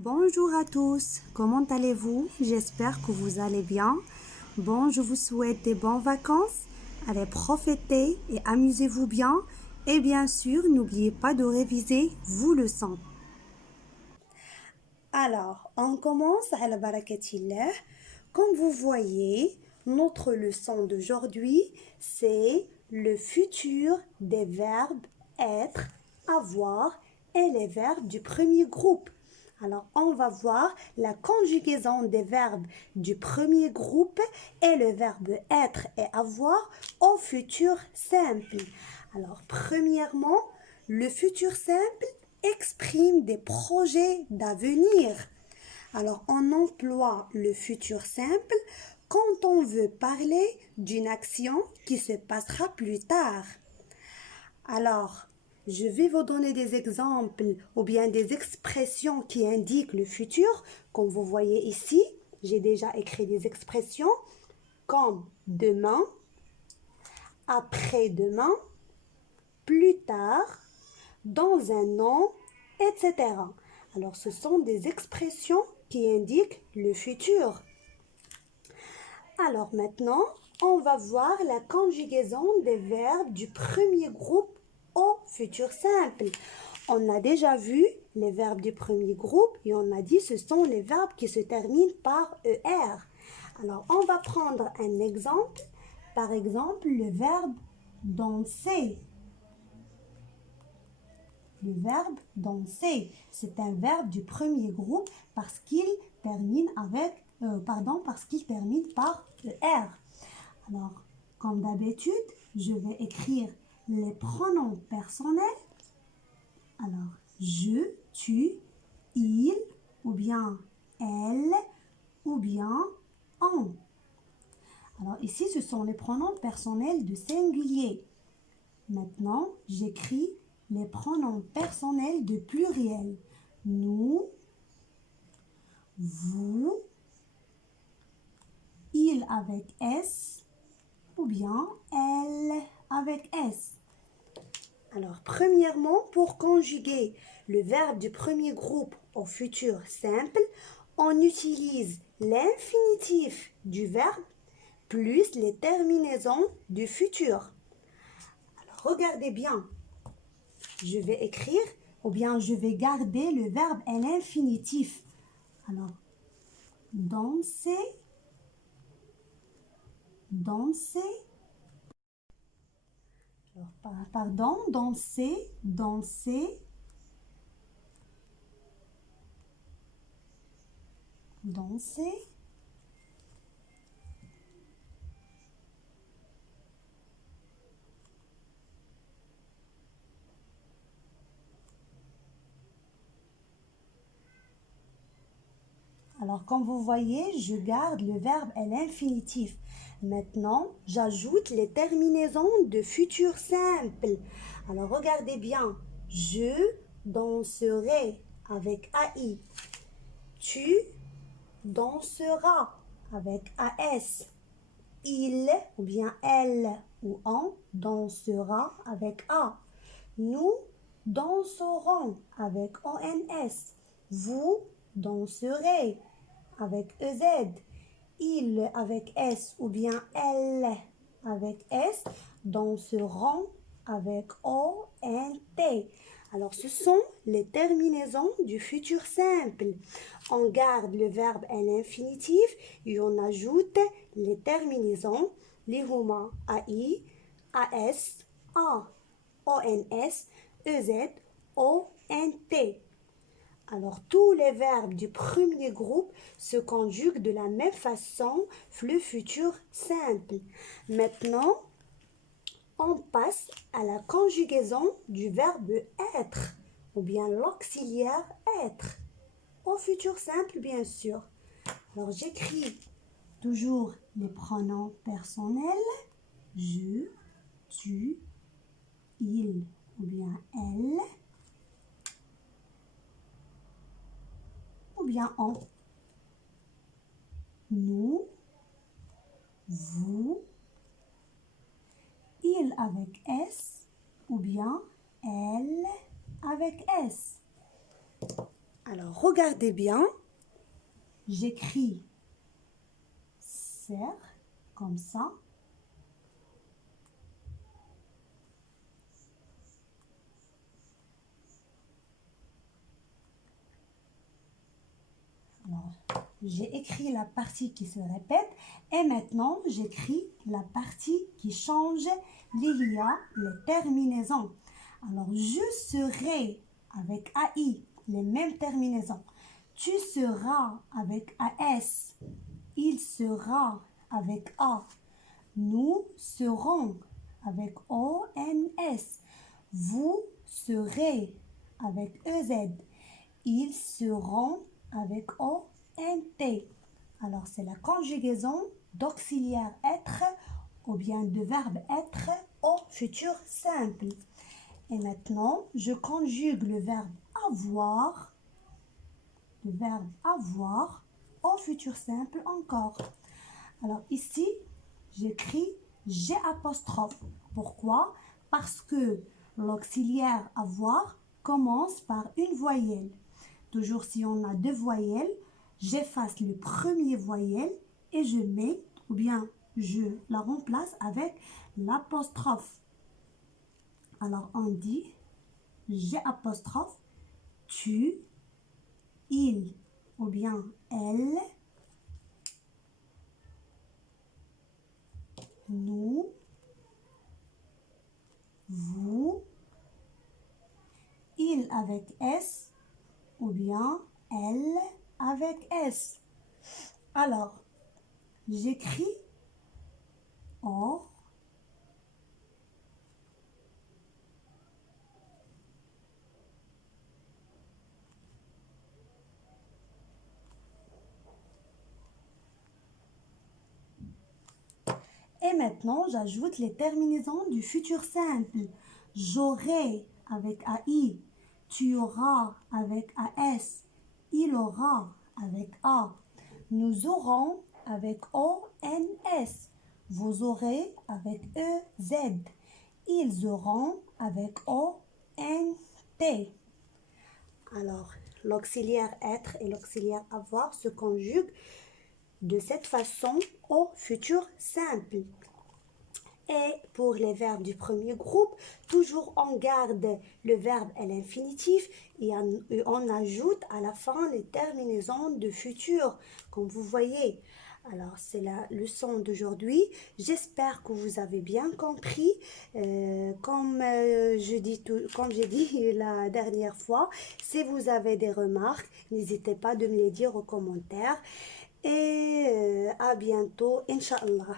Bonjour à tous, comment allez-vous? J'espère que vous allez bien. Bon, je vous souhaite des bonnes vacances. Allez profitez et amusez-vous bien. Et bien sûr, n'oubliez pas de réviser vos leçons. Alors, on commence à la barakatillah. Comme vous voyez, notre leçon d'aujourd'hui, c'est le futur des verbes être, avoir et les verbes du premier groupe. Alors, on va voir la conjugaison des verbes du premier groupe et le verbe être et avoir au futur simple. Alors, premièrement, le futur simple exprime des projets d'avenir. Alors, on emploie le futur simple quand on veut parler d'une action qui se passera plus tard. Alors, je vais vous donner des exemples ou bien des expressions qui indiquent le futur. Comme vous voyez ici, j'ai déjà écrit des expressions comme demain, après-demain, plus tard, dans un an, etc. Alors, ce sont des expressions qui indiquent le futur. Alors maintenant, on va voir la conjugaison des verbes du premier groupe au futur simple. On a déjà vu les verbes du premier groupe et on a dit ce sont les verbes qui se terminent par ER. Alors, on va prendre un exemple. Par exemple, le verbe danser. Le verbe danser, c'est un verbe du premier groupe parce qu'il termine parce qu'il termine par ER. Alors, comme d'habitude, je vais écrire les pronoms personnels. Alors, je, tu, il, ou bien elle, ou bien on. Alors ici, ce sont les pronoms personnels de singulier. Maintenant, j'écris les pronoms personnels de pluriel. Nous, vous, il avec S ou bien elle avec S. Alors, premièrement, pour conjuguer le verbe du premier groupe au futur simple, on utilise l'infinitif du verbe plus les terminaisons du futur. Alors, regardez bien. Je vais écrire ou bien je vais garder le verbe à l'infinitif. Alors, danser, danser. Alors, pardon, danser, danser, danser. Alors, comme vous voyez, je garde le verbe à l'infinitif. Maintenant, j'ajoute les terminaisons de futur simple. Alors, regardez bien. Je danserai avec AI. Tu danseras avec AS. Il ou bien elle ou on dansera avec A. Nous danserons avec ONS. Vous danserez avec EZ. Il avec S ou bien elle avec S danseront avec ONT. Alors, ce sont les terminaisons du futur simple. On garde le verbe à l'infinitif et on ajoute les terminaisons, les huma AI, AS, A, ONS, EZ, ONT. Alors, tous les verbes du premier groupe se conjuguent de la même façon, le futur simple. Maintenant, on passe à la conjugaison du verbe être, ou bien l'auxiliaire être, au futur simple, bien sûr. Alors, j'écris toujours les pronoms personnels, je, tu, il, ou bien elle, ou bien on. Nous, vous, il avec S ou bien elle avec S. Alors, regardez bien. J'écris serre comme ça. Alors, j'ai écrit la partie qui se répète et maintenant j'écris la partie qui change les terminaisons. Alors, je serai avec AI, les mêmes terminaisons. Tu seras avec AS. Il sera avec A. Nous serons avec ONS. Vous serez avec EZ. Ils seront avec ONT. Alors, c'est la conjugaison d'auxiliaire être ou bien de verbe être au futur simple. Et maintenant, je conjugue le verbe avoir au futur simple encore. Alors ici, j'écris G apostrophe. Pourquoi? Parce que l'auxiliaire avoir commence par une voyelle. Toujours si on a deux voyelles, j'efface le premier voyelle et je mets, ou bien je la remplace avec l'apostrophe. Alors on dit G apostrophe, tu, il ou bien elle, nous, vous, il avec S ou bien elle avec S. Alors, j'écris or, et maintenant, j'ajoute les terminaisons du futur simple. J'aurai avec AI, tu auras avec AS, il aura avec A, nous aurons avec ONS, vous aurez avec EZ, ils auront avec ONT. Alors, l'auxiliaire être et l'auxiliaire avoir se conjuguent de cette façon au futur simple. Et pour les verbes du premier groupe, toujours on garde le verbe à l'infinitif et on ajoute à la fin les terminaisons de futur, comme vous voyez. Alors, c'est la leçon d'aujourd'hui. J'espère que vous avez bien compris. Comme j'ai dit la dernière fois, si vous avez des remarques, n'hésitez pas de me les dire aux commentaires. Et à bientôt, Inch'Allah.